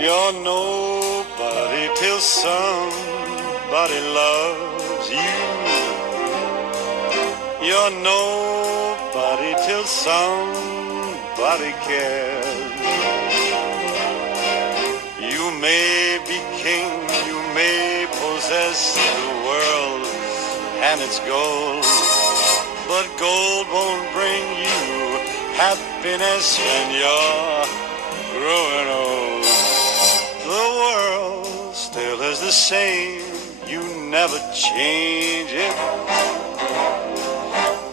You're nobody till somebody loves you. You're nobody till somebody cares. You may be king, you may possess the world and its gold, but gold won't bring you happiness when you're growing old. The world still is the same, you never change it.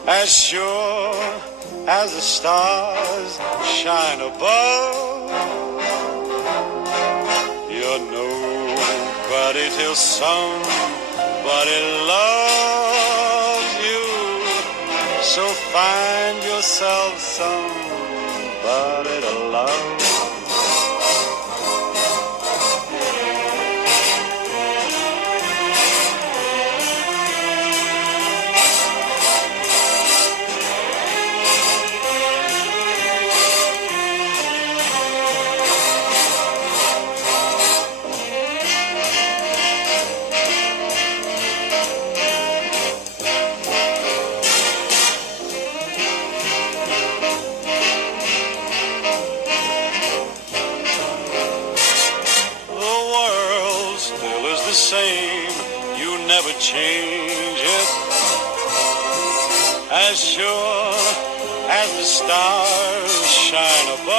As sure as the stars shine above, you're nobody till somebody loves you. So find yourself somebody to love. Same, you never change it. As sure as the stars shine above,